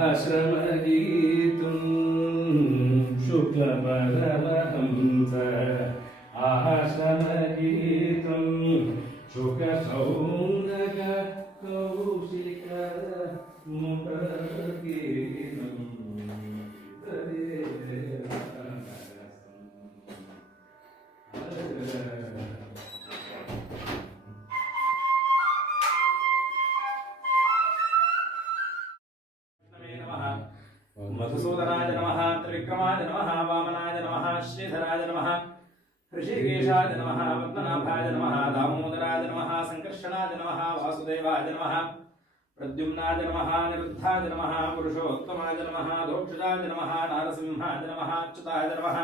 आश्रमगीतुं शुक्लपरमहंस आश्रमगीतुं शुकसौनक कौशिक मुखगीतं मधुसूदनाय नमः, त्रिविक्रमाय नमः, वामनाय नमः, श्रीधराय नमः, ऋषिकेशाय नमः, पद्मनाभाय नमः, दामोदराय नमः, संकर्षणाय नमः, वासुदेवाय नमः, प्रद्युम्नाय नमः, निरुद्धाय नमः, पुरुषोत्तमाय नमः, दोक्षजाय नमः, नारसिंहाय नमः, अच्युताय नमः,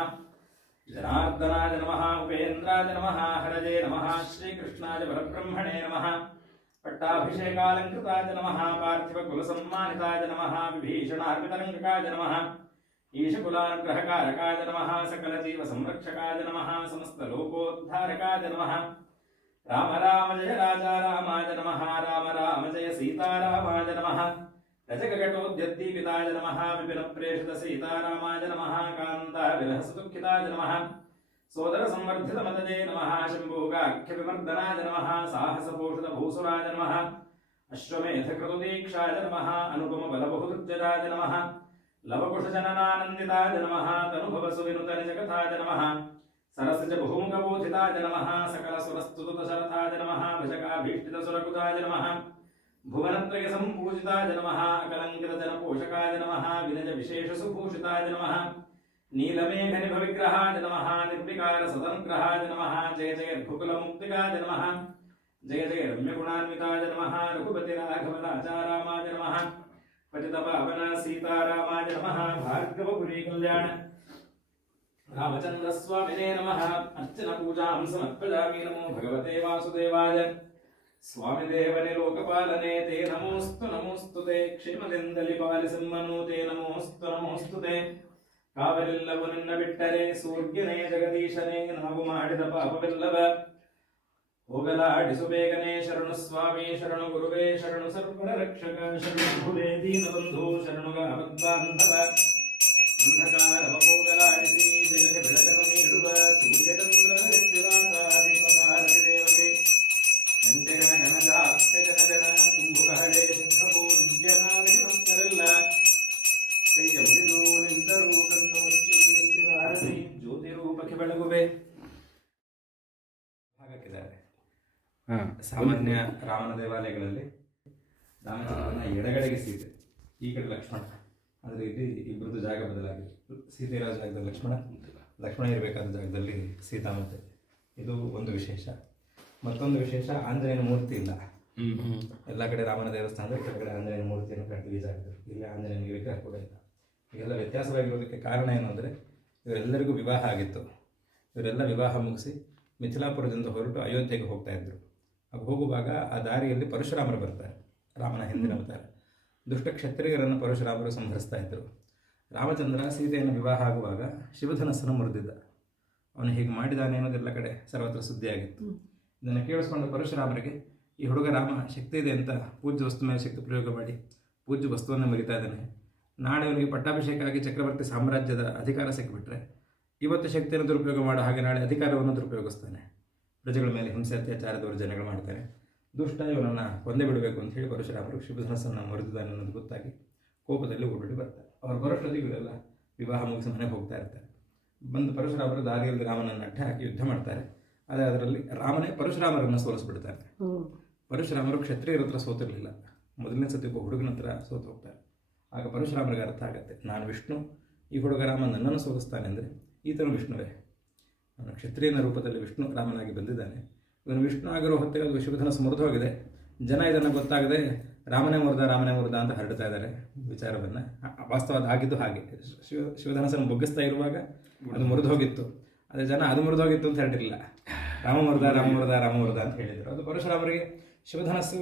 जनार्दनाय नमः, उपेन्द्राय नमः, हरये नमः, श्रीकृष्णाय परब्रह्मणे नमः, पट्टाभिषेकालंकृताय नमः, पार्थिवकुलसम्मानिताय नमः, विभीषणार्पितरङ्गकाय नमः, ईशकुलानुग्रहकारकाय नमः, सकलजीवसंरक्षकाय नमः, समस्तलोकोद्धारकाय नमः, राम राम जय राजा रामाय नमः, राम राम जय सीतारामाय नमः, रजकघटोद्यद्दीपिताय नमः, विपिनप्रेषितसीतारामाय नमः, कान्ताविरहसुदुःखिताय नमः, सोदर संवर्धित मददे नमः, शंभुकाख्यविमर्दनाय नमः, साहसभूषित भूसुराय नमः, अश्वमेधकृतदीक्षाय नमः, अनुपम बलबहुदुर्जराय नमः, लवकुशजननानन्दिताय नमः, तनुभवसुविनुतनिजगताय नमः, सरसिज बहुमुखबोधिताय नमः, सकलसुरस्तुतशरथाय नमः, भजकाभीष्टितसुरकुताय नमः, भुवनत्रयसम्पूजिताय नमः, अकलङ्कितजनपोषकाय नमः, विनयविशेषसुभूषिताय नमः, नीलमेघनिभविग्रहाय नमः, निर्विकारसदनुग्रहाय नमः, जय जय रघुकुलमुक्तिकाय नमः, जय जय रम्यगुणान्विताय नमः, रघुपतिराघवराजारामाय नमः, पतितपावन सीतारामाय नमः, भार्गवपुरी कल्याण रामचन्द्रस्वामिने नमः, अर्चनपूजां समर्पयामि, नमो भगवते वासुदेवाय, स्वामिदेवने लोकपालने ते नमोस्तु नमोस्तु ते, क्षेमದಿಂದಲಿಪಾಲಿಸಮ್ಮನು ನಮೋಸ್ತು ನಮೋಸ್ತು ते, ಕಾವಲಿಲ್ಲವು ನಿನ್ನ ಬಿಟ್ಟರೆ ಸೂರ್ಯನೇ ಜಗದೀಶನೇ, ನಾವು ಮಾಡಿದ ಪಾಪವೆಲ್ಲವ ಹೋಗಲಾಡಿಸು ಬೇಗನೆ, ಶರಣು ಸ್ವಾಮಿ ಶರಣು ಗುರುವೇ ಶರಣು ಸರ್ವರ ರಕ್ಷಕ, ಶರಣು ಭುವೇ ದೀನಬಂಧು ಶರಣು ಗಾವದ್ಬಾಂಧವ, ಅಂಧಕಾರವ ಹೋಗಲಾಡಿಸಿ ಜಗಕ್ಕೆ ಬೆಳಕನ್ನು ನೀಡುವ ಸೂರ್ಯಚಂದ್ರ ಜಗದಾತ ದೀಪಮಾರತಿ ದೇವಗೆ, ಗಂಟೆಗಣ ಗಣಜಾತ್ಯ ಜನಗಣ ಕುಂಭುಕಹಳೆ ಸಿದ್ಧಪೂಜ್ಯನಾಗಿ ಭಕ್ತರೆಲ್ಲ ಕೈಯ ಮುಗಿದು ನಿಂತರೂ ಕಣ್ಣು ಮುಚ್ಚಿ ಎತ್ತಿದಾರಸಿ ಜ್ಯೋತಿ ರೂಪಕ್ಕೆ ಬೆಳಗುವೆ ಹಾಗಾಕಿದ್ದಾರೆ. ಸಾಮಾನ್ಯ ರಾಮನ ದೇವಾಲಯಗಳಲ್ಲಿ ರಾಮಚಂದ್ರನ ಎಡಗಡೆಗೆ ಸೀತೆ, ಈ ಕಡೆ ಲಕ್ಷ್ಮಣ, ಆದರೆ ಇಲ್ಲಿ ಇಬ್ಬರದ್ದು ಜಾಗ ಬದಲಾಗಿದೆ. ಸೀತೆ ಇರೋ ಜಾಗದಲ್ಲಿ ಲಕ್ಷ್ಮಣ ಇರಬೇಕಾದ ಜಾಗದಲ್ಲಿ ಸೀತಾಮಾತೆ. ಇದು ಒಂದು ವಿಶೇಷ. ಮತ್ತೊಂದು ವಿಶೇಷ, ಆಂಜನೇಯನ ಮೂರ್ತಿ ಇಲ್ಲ. ಎಲ್ಲ ಕಡೆ ರಾಮನ ದೇವಸ್ಥಾನದಲ್ಲಿ ಕೆಳಗಡೆ ಆಂಜನೇಯನ ಮೂರ್ತಿಯನ್ನು ಕಾಣ್ತೀವಿ ಈ ಜಾಗದಲ್ಲಿ. ಇಲ್ಲಿ ಆಂಜನೇಯನ ವಿಗ್ರಹ ಕೂಡ ಇಲ್ಲ. ಇವೆಲ್ಲ ವ್ಯತ್ಯಾಸವಾಗಿರೋದಕ್ಕೆ ಕಾರಣ ಏನು ಅಂದರೆ, ಇವರೆಲ್ಲರಿಗೂ ವಿವಾಹ ಆಗಿತ್ತು. ಇವರೆಲ್ಲ ವಿವಾಹ ಮುಗಿಸಿ ಮಿಥಿಲಾಪುರದಿಂದ ಹೊರಟು ಅಯೋಧ್ಯೆಗೆ ಹೋಗ್ತಾ ಇದ್ರು. ಆಗ ಹೋಗುವಾಗ ಆ ದಾರಿಯಲ್ಲಿ ಪರಶುರಾಮರು ಬರ್ತಾರೆ, ರಾಮನ ಹಿಂದಿನ ಅವತಾರ. ದುಷ್ಟ ಕ್ಷತ್ರಿಯರನ್ನು ಪರಶುರಾಮರು ಸಂಹರಿಸ್ತಾ ಇದ್ದರು. ರಾಮಚಂದ್ರ ಸೀತೆಯನ್ನು ವಿವಾಹ ಆಗುವಾಗ ಶಿವಧನಸ್ಸನ್ನು ಮುರಿದಿದ್ದ. ಅವನು ಹೀಗೆ ಮಾಡಿದಾನೆ ಅನ್ನೋದೆಲ್ಲ ಕಡೆ ಸರ್ವತ್ರ ಸುದ್ದಿಯಾಗಿತ್ತು. ಇದನ್ನು ಕೇಳಿಸ್ಕೊಂಡು ಪರಶುರಾಮರಿಗೆ, ಈ ಹುಡುಗ ರಾಮ ಶಕ್ತಿ ಇದೆ ಅಂತ ಪೂಜ್ಯ ವಸ್ತು ಮೇಲೆ ಶಕ್ತಿ ಪ್ರಯೋಗ ಮಾಡಿ ಪೂಜ್ಯ ವಸ್ತುವನ್ನು ಮರಿತಾ ಇದ್ದಾನೆ. ನಾಳೆ ಅವನಿಗೆ ಪಟ್ಟಾಭಿಷೇಕ ಆಗಿ ಚಕ್ರವರ್ತಿ ಸಾಮ್ರಾಜ್ಯದ ಅಧಿಕಾರ ಸಿಕ್ಕಿಬಿಟ್ರೆ ಇವತ್ತು ಶಕ್ತಿಯನ್ನು ದುರುಪಯೋಗ ಮಾಡೋ ಹಾಗೆ ನಾಳೆ ಅಧಿಕಾರವನ್ನು ದುರುಪಯೋಗಿಸ್ತಾನೆ. ಪ್ರಜೆಗಳ ಮೇಲೆ ಹಿಂಸೆ ಅತ್ಯಾಚಾರ ದೌರ್ಜನ್ಯಗಳು ಮಾಡ್ತಾನೆ. ದುಷ್ಟ ಇವನನ್ನು ಕೊಂದೇ ಬಿಡಬೇಕು ಅಂತ ಹೇಳಿ ಪರಶುರಾಮರು ಶಿವಧನಸ್ಸನ್ನು ಮರೆದಿದ್ದಾನೆ ಅನ್ನೋದು ಗೊತ್ತಾಗಿ ಕೋಪದಲ್ಲಿ ಓಡೋಡಿ ಬರ್ತಾರೆ. ಅವರು ಬರೋಷ್ಟೊತ್ತಿಗೆ ಇವರೆಲ್ಲ ವಿವಾಹ ಮುಗಿಸಿ ಮನೆಗೆ ಹೋಗ್ತಾ ಇರ್ತಾರೆ. ಬಂದು ಪರಶುರಾಮರು ದಾರಿಯಲ್ಲಿ ರಾಮನನ್ನು ಅಡ್ಡ ಹಾಕಿ ಯುದ್ಧ ಮಾಡ್ತಾರೆ. ಆದರೆ ಅದರಲ್ಲಿ ರಾಮನೇ ಪರಶುರಾಮರನ್ನು ಸೋಲಿಸ್ಬಿಡ್ತಾರೆ. ಪರಶುರಾಮರು ಕ್ಷತ್ರಿಯರ ಹತ್ರ ಸೋತಿರಲಿಲ್ಲ, ಮೊದಲನೇ ಸತಿ ಒಬ್ಬ ಹುಡುಗನ ಹತ್ರ ಸೋತು ಹೋಗ್ತಾರೆ. ಆಗ ಪರಶುರಾಮರಿಗೆ ಅರ್ಥ ಆಗುತ್ತೆ, ನಾನು ವಿಷ್ಣು, ಈ ಹುಡುಗ ರಾಮ ನನ್ನನ್ನು ಸೋಲಿಸ್ತಾನೆ ಅಂದರೆ ಈತನು ವಿಷ್ಣುವೇ. ಅವನು ಕ್ಷತ್ರಿಯನ ರೂಪದಲ್ಲಿ ವಿಷ್ಣು ರಾಮನಾಗಿ ಬಂದಿದ್ದಾನೆ. ಇವನು ವಿಷ್ಣು ಆಗಿರೋ ಹೊತ್ತಿಗೆ ಅದು ಶಿವಧನಸ್ಸು ಮುರಿದು ಹೋಗಿದೆ. ಜನ ಇದನ್ನು ಗೊತ್ತಾಗದೆ ರಾಮನೇ ಮುರಿದ ಅಂತ ಹರಡ್ತಾ ಇದ್ದಾರೆ ವಿಚಾರವನ್ನು. ವಾಸ್ತವ ಆಗಿದ್ದು ಹಾಗೆ, ಶಿವಧನಸ್ಸನ್ನು ಬೊಗ್ಗಿಸ್ತಾ ಇರುವಾಗ ಅದು ಮುರಿದು ಹೋಗಿತ್ತು. ಅದೇ ಜನ ಅದು ಮುರಿದು ಹೋಗಿತ್ತು ಅಂತ ಹೇಳಿರಲಿಲ್ಲ, ರಾಮ ಮುರಿದ ಅಂತ ಹೇಳಿದರು. ಅದು ಪರಶುರಾಮರಿಗೆ ಶಿವಧನಸ್ಸು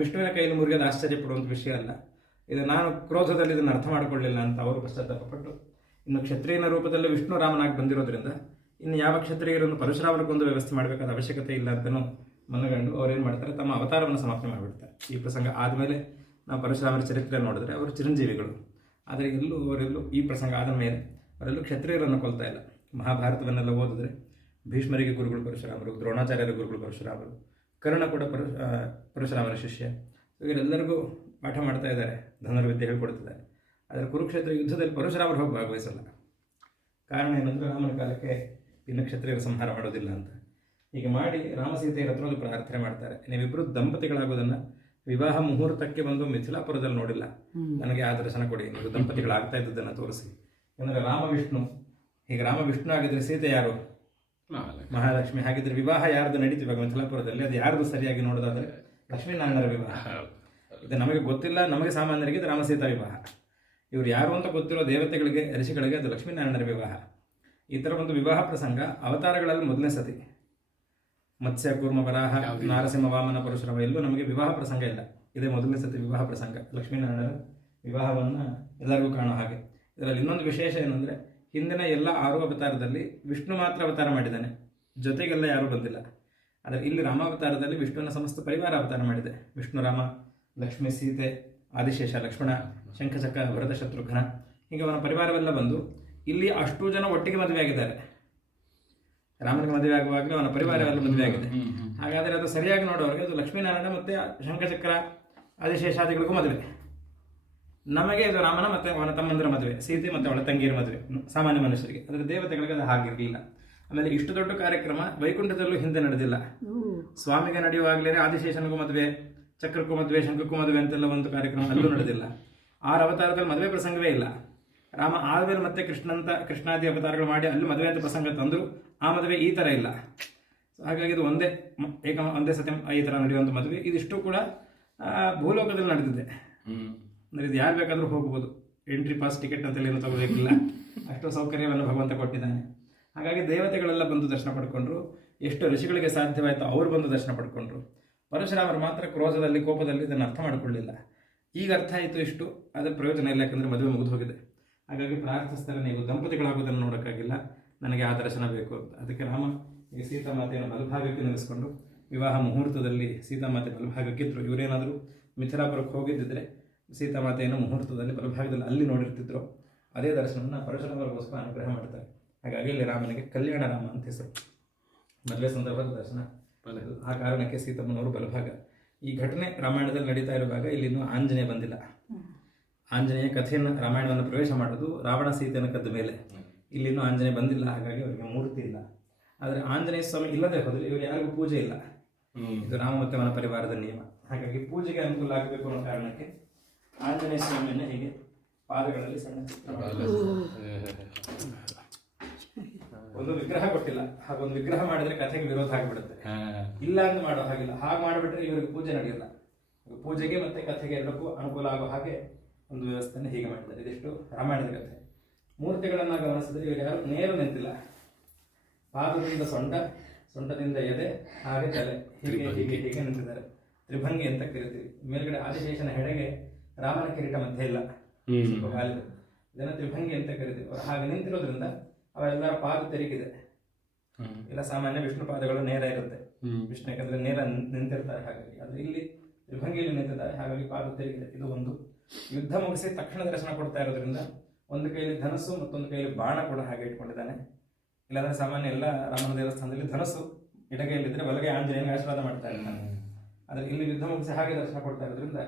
ವಿಷ್ಣುವಿನ ಕೈಯಲ್ಲಿ ಮುರಿಯೋದು ಆಶ್ಚರ್ಯ ಪಡುವಂಥ ವಿಷಯ ಅಲ್ಲ. ಇದು ನಾನು ಕ್ರೋಧದಲ್ಲಿ ಇದನ್ನು ಅರ್ಥ ಮಾಡಿಕೊಳ್ಳಲಿಲ್ಲ ಅಂತ ಅವರು ಪಶ್ಚಾತ್ತಾಪಪಟ್ಟು, ಇನ್ನು ಕ್ಷತ್ರಿಯನ ರೂಪದಲ್ಲಿ ವಿಷ್ಣು ರಾಮನಾಗಿ ಬಂದಿರೋದ್ರಿಂದ ಇನ್ನು ಯಾವ ಕ್ಷತ್ರಿಯರನ್ನು ಪರಶುರಾಮರಿಗೊಂದು ವ್ಯವಸ್ಥೆ ಮಾಡಬೇಕಾದ ಅವಶ್ಯಕತೆ ಇಲ್ಲ ಅಂತಲೂ ಮನಗಂಡು ಅವ್ರೇನು ಮಾಡ್ತಾರೆ, ತಮ್ಮ ಅವತಾರವನ್ನು ಸಮಾಪ್ತಿ ಮಾಡಿಬಿಡ್ತಾರೆ. ಈ ಪ್ರಸಂಗ ಆದಮೇಲೆ ನಾವು ಪರಶುರಾಮರ ಚರಿತ್ರೆ ನೋಡಿದ್ರೆ ಅವರು ಚಿರಂಜೀವಿಗಳು. ಆದರೆ ಅವರೆಲ್ಲೂ ಈ ಪ್ರಸಂಗ ಆದ ಮೇಲೆ ಅವರೆಲ್ಲೂ ಕ್ಷತ್ರಿಯರನ್ನು ಕೊಲ್ತಾ ಇಲ್ಲ. ಮಹಾಭಾರತವನ್ನೆಲ್ಲ ಓದಿದ್ರೆ ಭೀಷ್ಮರಿಗೆ ಗುರುಗಳು ಪರಶುರಾಮರು, ದ್ರೋಣಾಚಾರ್ಯರ ಗುರುಗಳು ಪರಶುರಾಮರು, ಕರ್ಣ ಕೂಡ ಪರಶುರಾಮರ ಶಿಷ್ಯ. ಇವರೆಲ್ಲರಿಗೂ ಪಾಠ ಮಾಡ್ತಾ ಇದ್ದಾರೆ, ಧನುರ್ವಿದ್ಯೆ ಹೇಳ್ಕೊಡ್ತಿದ್ದಾರೆ. ಆದರೆ ಕುರುಕ್ಷೇತ್ರ ಯುದ್ಧದಲ್ಲಿ ಪರಶುರಾಮರು ಹೋಗಿ ಭಾಗವಹಿಸಲ್ಲ. ಕಾರಣ ಏನಂದರೆ ರಾಮನ ಕಾಲಕ್ಕೆ ಇನ್ನು ಕ್ಷತ್ರಿಯರ ಸಂಹಾರ ಮಾಡೋದಿಲ್ಲ ಅಂತ. ಹೀಗೆ ಮಾಡಿ ರಾಮಸೀತೆಯರ ಹತ್ರ ಒಂದು ಪ್ರಾರ್ಥನೆ ಮಾಡ್ತಾರೆ, ನೀವಿಬ್ಬರು ದಂಪತಿಗಳಾಗೋದನ್ನು ವಿವಾಹ ಮುಹೂರ್ತಕ್ಕೆ ಬಂದು ಮಿಥಿಲಾಪುರದಲ್ಲಿ ನೋಡಿಲ್ಲ, ನನಗೆ ಆ ದರ್ಶನ ಕೊಡಿ, ನೀವು ದಂಪತಿಗಳಾಗ್ತಾ ಇದ್ದದ್ದನ್ನು ತೋರಿಸಿ. ಯಾಕಂದರೆ ರಾಮ ವಿಷ್ಣು, ಹೀಗೆ ರಾಮ ವಿಷ್ಣು ಆಗಿದ್ರೆ ಸೀತೆ ಯಾರು? ಮಹಾಲಕ್ಷ್ಮಿ. ಹಾಗಿದ್ರೆ ವಿವಾಹ ಯಾರ್ದು ನಡೀತೀವಿ ಇವಾಗ ಮಿಥಿಲಾಪುರದಲ್ಲಿ, ಅದು ಯಾರ್ದು ಸರಿಯಾಗಿ ನೋಡೋದಾದರೆ ಲಕ್ಷ್ಮೀನಾರಾಯಣರ ವಿವಾಹ. ಇದು ನಮಗೆ ಗೊತ್ತಿಲ್ಲ, ನಮಗೆ ಸಾಮಾನ್ಯರಿಗೆ ಇದು ರಾಮಸೀತಾ ವಿವಾಹ. ಇವರು ಯಾರು ಅಂತ ಗೊತ್ತಿರೋ ದೇವತೆಗಳಿಗೆ ಋಷಿಗಳಿಗೆ ಅದು ಲಕ್ಷ್ಮೀನಾರಾಯಣರ ವಿವಾಹ. ಈ ಥರ ಒಂದು ವಿವಾಹ ಪ್ರಸಂಗ ಅವತಾರಗಳಲ್ಲಿ ಮೊದಲನೇ ಸತಿ. ಮತ್ಸ್ಯ ಕೂರ್ಮ ವರಾಹ ನಾರಸಿಂಹ ವಾಮನ ಪರಶುರಾಮ ಎಲ್ಲೂ ನಮಗೆ ವಿವಾಹ ಪ್ರಸಂಗ ಇಲ್ಲ. ಇದೇ ಮೊದಲನೇ ಸತಿ ವಿವಾಹ ಪ್ರಸಂಗ. ಲಕ್ಷ್ಮೀನಾರಾಯಣರ ವಿವಾಹವನ್ನು ಎಲ್ಲರಿಗೂ ಕಾಣೋ ಹಾಗೆ. ಇದರಲ್ಲಿ ಇನ್ನೊಂದು ವಿಶೇಷ ಏನಂದರೆ, ಹಿಂದಿನ ಎಲ್ಲ 6 ಅವತಾರದಲ್ಲಿ ವಿಷ್ಣು ಮಾತ್ರ ಅವತಾರ ಮಾಡಿದ್ದಾನೆ, ಜೊತೆಗೆಲ್ಲ ಯಾರೂ ಬಂದಿಲ್ಲ. ಆದರೆ ಇಲ್ಲಿ ರಾಮಾವತಾರದಲ್ಲಿ ವಿಷ್ಣುವಿನ ಸಮಸ್ತ ಪರಿವಾರ ಅವತಾರ ಮಾಡಿದೆ. ವಿಷ್ಣು, ರಾಮ, ಲಕ್ಷ್ಮೀ, ಸೀತೆ, ಆದಿಶೇಷ, ಲಕ್ಷ್ಮಣ, ಶಂಖಚಕ್ರ, ಭರತ, ಶತ್ರುಘ್ನ, ಹೀಗೆ ಅವನ ಪರಿವಾರವೆಲ್ಲ ಬಂದು ಇಲ್ಲಿ ಅಷ್ಟು ಜನ ಒಟ್ಟಿಗೆ ಮದುವೆ ಆಗಿದ್ದಾರೆ. ರಾಮನಿಗೆ ಮದುವೆ ಆಗುವಾಗಲೇ ಅವನ ಪರಿವಾರವೆಲ್ಲ ಮದುವೆ ಆಗಿದೆ. ಹಾಗಾದರೆ ಅದು ಸರಿಯಾಗಿ ನೋಡೋರಿಗೆ ಅದು ಲಕ್ಷ್ಮೀನಾರಾಯಣ ಮತ್ತು ಶಂಖಚಕ್ರ ಆದಿಶೇಷಾದಿಗಳಿಗೂ ಮದುವೆ. ನಮಗೆ ಇದು ರಾಮನ ಮತ್ತು ಅವನ ತಮ್ಮಂದಿರ ಮದುವೆ, ಸೀತೆ ಮತ್ತು ಅವಳ ತಂಗಿಯರ ಮದುವೆ, ಸಾಮಾನ್ಯ ಮನುಷ್ಯರಿಗೆ. ಅದರ ದೇವತೆಗಳಿಗೆ ಅದು ಹಾಗಿರಲಿಲ್ಲ. ಆಮೇಲೆ ಇಷ್ಟು ದೊಡ್ಡ ಕಾರ್ಯಕ್ರಮ ವೈಕುಂಠದಲ್ಲೂ ಹಿಂದೆ ನಡೆದಿಲ್ಲ. ಸ್ವಾಮಿಗೆ ನಡೆಯುವಾಗಲೇ ಆದಿಶೇಷನಿಗೂ ಮದುವೆ, ಚಕ್ರಕ್ಕೂ ಮದುವೆ, ಶಂಖಕ್ಕೂ ಮದುವೆ ಅಂತೆಲ್ಲ ಒಂದು ಕಾರ್ಯಕ್ರಮ ಅಲ್ಲೂ ನಡೆದಿಲ್ಲ. 6 ಅವತಾರದಲ್ಲಿ ಮದುವೆ ಪ್ರಸಂಗವೇ ಇಲ್ಲ. ರಾಮ ಆದಮೇಲೆ ಮತ್ತೆ ಕೃಷ್ಣಾದಿ ಅವತಾರಗಳು ಮಾಡಿ ಅಲ್ಲಿ ಮದುವೆ ಅಂತ ಪ್ರಸಂಗ ತಂದರು, ಆ ಮದುವೆ ಈ ಥರ ಇಲ್ಲ. ಹಾಗಾಗಿ ಇದು ಒಂದೇ ಸತಿ ಈ ಥರ ನಡೆಯುವಂಥ ಮದುವೆ. ಇದಿಷ್ಟು ಕೂಡ ಭೂಲೋಕದಲ್ಲಿ ನಡೆದಿದೆ. ಅಂದರೆ ಇದು ಯಾರು ಬೇಕಾದರೂ ಹೋಗ್ಬೋದು, ಎಂಟ್ರಿ ಪಾಸ್ ಟಿಕೆಟ್ ಅಂತೆಲ್ಲ ಏನು ತಗೋಬೇಕಿಲ್ಲ, ಅಷ್ಟು ಸೌಕರ್ಯವನ್ನು ಭಗವಂತ ಕೊಟ್ಟಿದ್ದಾನೆ. ಹಾಗಾಗಿ ದೇವತೆಗಳೆಲ್ಲ ಬಂದು ದರ್ಶನ ಪಡ್ಕೊಂಡ್ರು, ಎಷ್ಟು ಋಷಿಗಳಿಗೆ ಸಾಧ್ಯವಾಯಿತು ಅವರು ಬಂದು ದರ್ಶನ ಪಡ್ಕೊಂಡ್ರು. ಪರಶುರಾಮರು ಮಾತ್ರ ಕ್ರೋಧದಲ್ಲಿ, ಕೋಪದಲ್ಲಿ ಇದನ್ನು ಅರ್ಥ ಮಾಡಿಕೊಳ್ಳಿಲ್ಲ. ಈಗ ಅರ್ಥ ಆಯಿತು ಇಷ್ಟು, ಅದರ ಪ್ರಯೋಜನ ಇಲ್ಲ, ಯಾಕಂದರೆ ಮದುವೆ ಮುಗಿದು ಹೋಗಿದೆ. ಹಾಗಾಗಿ ಪ್ರಾರ್ಥಿಸ್ತಾರೆ, ನೀವು ದಂಪತಿಗಳಾಗೋದನ್ನು ನೋಡೋಕ್ಕಾಗಿಲ್ಲ, ನನಗೆ ಆ ದರ್ಶನ ಬೇಕು ಅಂತ. ಅದಕ್ಕೆ ರಾಮ ಈಗ ಸೀತಾಮಾತೆಯನ್ನು ಬಲಭಾಗಕ್ಕೆ ನಿಲ್ಲಿಸ್ಕೊಂಡು ವಿವಾಹ ಮುಹೂರ್ತದಲ್ಲಿ ಸೀತಾಮಾತೆ ಬಲಭಾಗಕ್ಕಿದ್ರು. ಇವರೇನಾದರೂ ಮಿಥಿಲಾಪುರಕ್ಕೆ ಹೋಗಿದ್ದಿದ್ರೆ ಸೀತಾಮಾತೆಯನ್ನು ಮುಹೂರ್ತದಲ್ಲಿ ಬಲಭಾಗದಲ್ಲಿ ಅಲ್ಲಿ ನೋಡಿರ್ತಿದ್ರು. ಅದೇ ದರ್ಶನವನ್ನು ಪರಶುರಾಮರಿಗೋಸ್ಕರ ಅನುಗ್ರಹ ಮಾಡ್ತಾರೆ. ಹಾಗಾಗಿ ಇಲ್ಲಿ ರಾಮನಿಗೆ ಕಲ್ಯಾಣ ರಾಮ ಅಂತ ಹೆಸರು. ಮದುವೆ ಸಂದರ್ಭದ ದರ್ಶನ. ಆ ಕಾರಣಕ್ಕೆ ಸೀತಮ್ಮನವರು ಬಲಭಾಗ. ಈ ಘಟನೆ ರಾಮಾಯಣದಲ್ಲಿ ನಡೀತಾ ಇರುವಾಗ ಇಲ್ಲಿನ್ನೂ ಆಂಜನೇಯ ಬಂದಿಲ್ಲ. ಆಂಜನೇಯ ಕಥೆಯನ್ನು ರಾಮಾಯಣವನ್ನು ಪ್ರವೇಶ ಮಾಡೋದು ರಾವಣ ಸೀತೆಯನ್ನು ಕದ್ದ ಮೇಲೆ. ಇಲ್ಲಿನ್ನೂ ಆಂಜನೇಯ ಬಂದಿಲ್ಲ, ಹಾಗಾಗಿ ಅವರಿಗೆ ಮೂರ್ತಿ ಇಲ್ಲ. ಆದರೆ ಆಂಜನೇಯ ಸ್ವಾಮಿ ಇಲ್ಲದೆ ಹೋದರೆ ಇವರು ಯಾರಿಗೂ ಪೂಜೆ ಇಲ್ಲ. ಇದು ರಾಮ ಮತ್ತು ಅವನ ಪರಿವಾರದ ನಿಯಮ. ಹಾಗಾಗಿ ಪೂಜೆಗೆ ಅನುಕೂಲ ಆಗಬೇಕು ಅನ್ನೋ ಕಾರಣಕ್ಕೆ ಆಂಜನೇಯ ಸ್ವಾಮಿಯನ್ನು ಹೀಗೆ ಪಾದಗಳಲ್ಲಿ ಸಣ್ಣ ಒಂದು ವಿಗ್ರಹ ಕೊಟ್ಟಿಲ್ಲ. ಹಾಗೊಂದು ವಿಗ್ರಹ ಮಾಡಿದ್ರೆ ಕಥೆಗೆ ವಿರೋಧ ಆಗಿಬಿಡುತ್ತೆ. ಇಲ್ಲ ಅಂತ ಮಾಡೋ ಹಾಗಿಲ್ಲ. ಹಾಗೆ ಮಾಡಿಬಿಟ್ರೆ ಇವರಿಗೆ ಪೂಜೆ ನಡೆಯಲ್ಲ. ಪೂಜೆಗೆ ಮತ್ತೆ ಕಥೆಗೆ ಎರಡಕ್ಕೂ ಅನುಕೂಲ ಆಗೋ ಹಾಗೆ ಒಂದು ವ್ಯವಸ್ಥೆಯನ್ನು ಹೀಗೆ ಮಾಡಿದ್ದಾರೆ. ಇದಿಷ್ಟು ರಾಮಾಯಣದ ಕಥೆ. ಮೂರ್ತಿಗಳನ್ನು ಗಮನಿಸಿದ್ರೆ ಇವರು ಯಾರು ನೇರ ನಿಂತಿಲ್ಲ. ಪಾದದಿಂದ ಸೊಂಟದಿಂದ ಎದೆ, ಹಾಗೆ ತಲೆ, ಹೀಗೆ ಹೀಗೆ ಹೀಗೆ ನಿಂತಿದ್ದಾರೆ. ತ್ರಿಭಂಗಿ ಅಂತ ಕರಿತೀವಿ. ಮೇಲ್ಗಡೆ ಆದಿಶೇಷನ ಹೆಡೆಗೆ ರಾಮನ ಕಿರೀಟ ಮಧ್ಯೆ ಇಲ್ಲ, ಇದನ್ನ ತ್ರಿಭಂಗಿ ಅಂತ ಕರಿತೀವಿ. ಅವರು ಹಾಗೆ ನಿಂತಿರೋದ್ರಿಂದ ಅವರೆಲ್ಲರ ಪಾದ ತೆರಿಗಿದೆ. ಇಲ್ಲ ಸಾಮಾನ್ಯ ವಿಷ್ಣು ಪಾದಗಳು ನೇರ ಇರುತ್ತೆ. ವಿಷ್ಣು ಯಾಕಂದ್ರೆ ನೇರ ನಿಂತಿರ್ತಾರೆ, ಹಾಗಾಗಿ ಆದರೆ ಇಲ್ಲಿ ತ್ರಿಭಂಗಿಯಲ್ಲಿ ನಿಂತಿದ್ದಾರೆ, ಹಾಗಾಗಿ ಪಾದ ತೆರಿಗಿದೆ. ಇದು ಒಂದು. ಯುದ್ಧ ಮುಗಿಸಿ ತಕ್ಷಣ ದರ್ಶನ ಕೊಡ್ತಾ ಇರೋದ್ರಿಂದ ಒಂದು ಕೈಯಲ್ಲಿ ಧನಸ್ಸು ಮತ್ತೊಂದು ಕೈಯಲ್ಲಿ ಬಾಣ ಕೂಡ ಹಾಗೆ ಇಟ್ಕೊಂಡಿದ್ದಾನೆ. ಇಲ್ಲಾಂದ್ರೆ ಸಾಮಾನ್ಯ ಎಲ್ಲ ರಾಮನ ದೇವಸ್ಥಾನದಲ್ಲಿ ಧನಸ್ಸು ಎಡಗೈಯಲ್ಲಿದ್ದರೆ ಬಲಗೈ ಆಂಜನೇಯನಿಗೆ ಆಶೀರ್ವಾದ ಮಾಡ್ತಾ ಇರ್ತಾನೆ. ಆದರೆ ಇಲ್ಲಿ ಯುದ್ಧ ಮುಗಿಸಿ ಹಾಗೆ ದರ್ಶನ ಕೊಡ್ತಾ ಇರೋದ್ರಿಂದ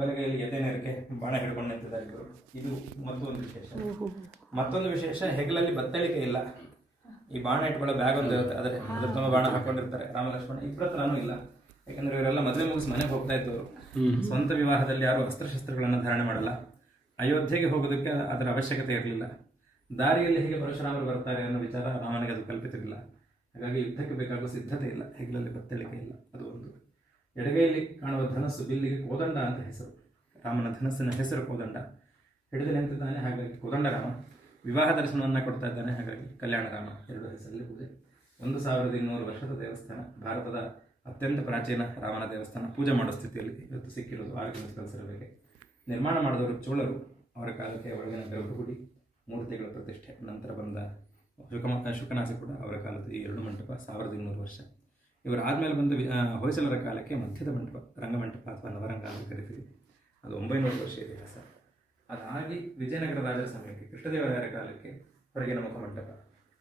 ಬಲಗೈಯಲ್ಲಿ ಎದೆ ನೇರಕ್ಕೆ ಬಾಣ ಹಿಡ್ಕೊಂಡು ನಿಂತಿದ್ದಾರೆ ಇವರು. ಇದು ಮತ್ತೊಂದು ವಿಶೇಷ. ಮತ್ತೊಂದು ವಿಶೇಷ, ಹೆಗಲಲ್ಲಿ ಬತ್ತಳಿಕೆ ಇಲ್ಲ. ಈ ಬಾಣ ಇಟ್ಕೊಳ್ಳೋ ಬ್ಯಾಗ್ ಒಂದು ಇರುತ್ತೆ, ಅದ್ರ ತುಂಬ ಬಾಣ ಹಾಕೊಂಡಿರ್ತಾರೆ. ರಾಮ ಲಕ್ಷ್ಮಣ ಇಬ್ಬರ ಹತ್ರನೂ ಇಲ್ಲ. ಯಾಕಂದ್ರೆ ಇವರೆಲ್ಲ ಮದುವೆ ಮುಗಿಸಿ ಮನೆಗೆ ಹೋಗ್ತಾ ಇದ್ದವರು. ಸ್ವಂತ ವಿವಾಹದಲ್ಲಿ ಯಾರು ಅಸ್ತ್ರಶಸ್ತ್ರಗಳನ್ನು ಧಾರಣೆ ಮಾಡಲ್ಲ. ಅಯೋಧ್ಯೆಗೆ ಹೋಗೋದಕ್ಕೆ ಅದರ ಅವಶ್ಯಕತೆ ಇರಲಿಲ್ಲ. ದಾರಿಯಲ್ಲಿ ಹೇಗೆ ಪರಶುರಾಮರು ಬರ್ತಾರೆ ಅನ್ನೋ ವಿಚಾರ ರಾಮನಿಗೆ ಅದು ಕಲ್ಪಿತವಿಲ್ಲ. ಹಾಗಾಗಿ ಯುದ್ಧಕ್ಕೆ ಬೇಕಾಗುವ ಸಿದ್ಧತೆ ಇಲ್ಲ, ಹೆಗಲಲ್ಲಿ ಬತ್ತಳಿಕೆ ಇಲ್ಲ. ಅದು ಒಂದು. ಎಡಗೈಯಲ್ಲಿ ಕಾಣುವ ಧನಸ್ಸು, ಬಿಲ್ಲಿಗೆ ಕೋದಂಡ ಅಂತ ಹೆಸರು. ರಾಮನ ಧನಸ್ಸಿನ ಹೆಸರು ಕೋದಂಡ. ಹಿಡಿದು ನಿಂತಿದ್ದಾನೆ, ಹಾಗಾಗಿ ಕೋದಂಡ ರಾಮ. ವಿವಾಹ ದರ್ಶನವನ್ನು ಕೊಡ್ತಾ ಇದ್ದಾನೆ, ಹಾಗಾಗಿ ಕಲ್ಯಾಣ ರಾಮ. ಎರಡು ಹೆಸರಲ್ಲಿ ಪೂಜೆ. 1200 ವರ್ಷದ ದೇವಸ್ಥಾನ. ಭಾರತದ ಅತ್ಯಂತ ಪ್ರಾಚೀನ ರಾಮನ ದೇವಸ್ಥಾನ. ಪೂಜೆ ಮಾಡೋ ಸ್ಥಿತಿಯಲ್ಲಿ ಇವತ್ತು ಸಿಕ್ಕಿರೋದು. ಆರೋಗ್ಯ ಕಲಿಸಿರಬೇಕು. ನಿರ್ಮಾಣ ಮಾಡಿದವರು ಚೋಳರು. ಅವರ ಕಾಲಕ್ಕೆ ಒಳಗಿನ ಗರ್ಭಗುಡಿ, ಮೂರ್ತಿಗಳ ಪ್ರತಿಷ್ಠೆ. ನಂತರ ಬಂದ ಶುಕನಾಸಿ ಕೂಡ ಅವರ ಕಾಲದ್ದು. ಈ 2 ಮಂಟಪ 1200 ವರ್ಷ. ಇವರು ಆದಮೇಲೆ ಬಂದು ಹೊಯ್ಸಳರ ಕಾಲಕ್ಕೆ ಮಧ್ಯದ ಮಂಟಪ, ರಂಗಮಂಟಪ ಅಥವಾ ನವರಂಗ ಅಂತ ಕರಿತೀವಿ. ಅದು 900 ವರ್ಷ ಇತಿಹಾಸ. ಅದಾಗಿ ವಿಜಯನಗರ ರಾಜರ ಸಮಯಕ್ಕೆ ಕೃಷ್ಣದೇವರಾಯರ ಕಾಲಕ್ಕೆ ಹೊರಗಿನ ಮುಖಮಂಟಪ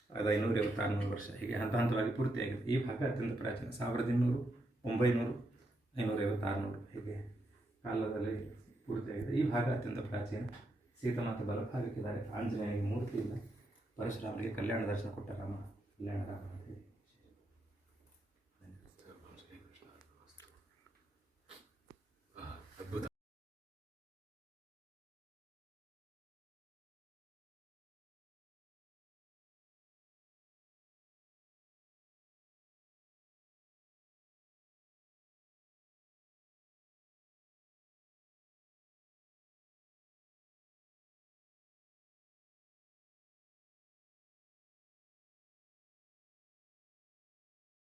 ಅದು 550-600 ವರ್ಷ, ಹೀಗೆ ಹಂತ ಹಂತವಾಗಿ ಪೂರ್ತಿಯಾಗಿದೆ. ಈ ಭಾಗ ಅತ್ಯಂತ ಪ್ರಾಚೀನ 1200, 900, 550-600 ಹೀಗೆ ಕಾಲದಲ್ಲಿ ಪೂರ್ತಿಯಾಗಿದೆ. ಈ ಭಾಗ ಅತ್ಯಂತ ಪ್ರಾಚೀನ. ಸೀತಾಮಾತೆ ಬಲಭಾಗಕ್ಕಿದ್ದಾರೆ, ಆಂಜನೇಯನಿಗೆ ಮೂರ್ತಿ ಇಲ್ಲ, ಪರಶುರಾಮನಿಗೆ ಕಲ್ಯಾಣ ದರ್ಶನ ಕೊಟ್ಟ ರಾಮ, ಕಲ್ಯಾಣ ರಾಮ ಅಂತ ಹೇಳಿ.